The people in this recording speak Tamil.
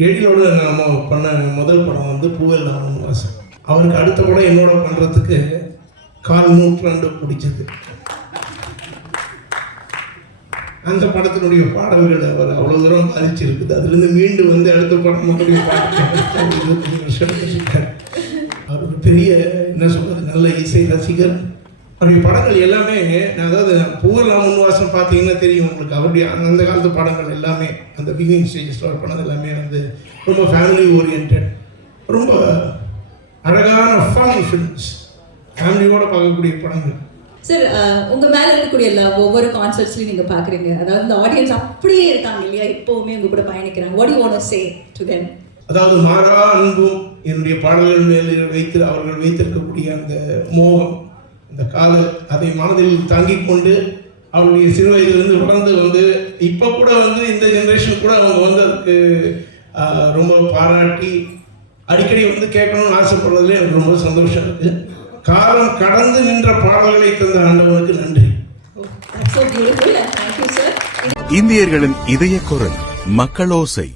எழிலோடு நம்ம பண்ண முதல் படம் வந்து பூவெல்லாம் வாசம். அவருக்கு அடுத்த படம் என்னோட பண்ணுறதுக்கு 1/4 நூற்றாண்டு பிடிச்சது. அந்த படத்தினுடைய பாடல்கள் அவர் அவ்வளோ தூரம் பாதிச்சிருக்குது. அதுலேருந்து மீண்டு வந்து அடுத்த படம் மறுபடியும் 25 வருஷம் வச்சுருக்கார். அவர் ஒரு பெரிய என்ன சொல்கிறது நல்ல இசை ரசிகர். அவருடைய படங்கள் எல்லாமே அதாவது பூவெல்லாம் முன்வாசம் பார்த்தீங்கன்னா தெரியும் உங்களுக்கு. அவருடைய அந்த காலத்து படங்கள் எல்லாமே அந்த பிகினிங் ஸ்டேஜஸில் ஒரு படம் எல்லாமே வந்து ரொம்ப ஃபேமிலி ஓரியன்ட், ரொம்ப அழகான ஃபன் ஃபிலிம்ஸ், ஃபேமிலியோடு பார்க்கக்கூடிய படங்கள். சார், உங்க மேல இருக்கக்கூடிய ஒவ்வொரு கான்சர்ட்ஸ்லையும் நீங்க பாக்குறீங்க, அதாவது இந்த ஆடியன்ஸ் அப்படியே இருக்காங்க இல்லையா, இப்போவுமே உங்க கூட பயணிக்கிறாங்க. What you want to say to them? அதாவது மாறா அன்பும் என்னுடைய பாடல்கள் மேல் அவர்கள் வைத்திருக்கக்கூடிய அந்த மோகம், அந்த காதல், அதை மனதில் தாங்கிக் கொண்டு அவருடைய சிறு வயதிலிருந்து வளர்ந்து வந்து இப்போ கூட வந்து இந்த ஜென்ரேஷன் கூட அவங்க வந்து அதுக்கு ரொம்ப பாராட்டி அடிக்கடி வந்து கேட்கணும்னு ஆசைப்படுறதுல எனக்கு ரொம்ப சந்தோஷம் இருக்குது. காலம் கடந்து நின்ற பாடல்களை தந்த ஆண்டவனுக்கு நன்றி. இந்தியர்களின் இதய குரல் மக்களோசை.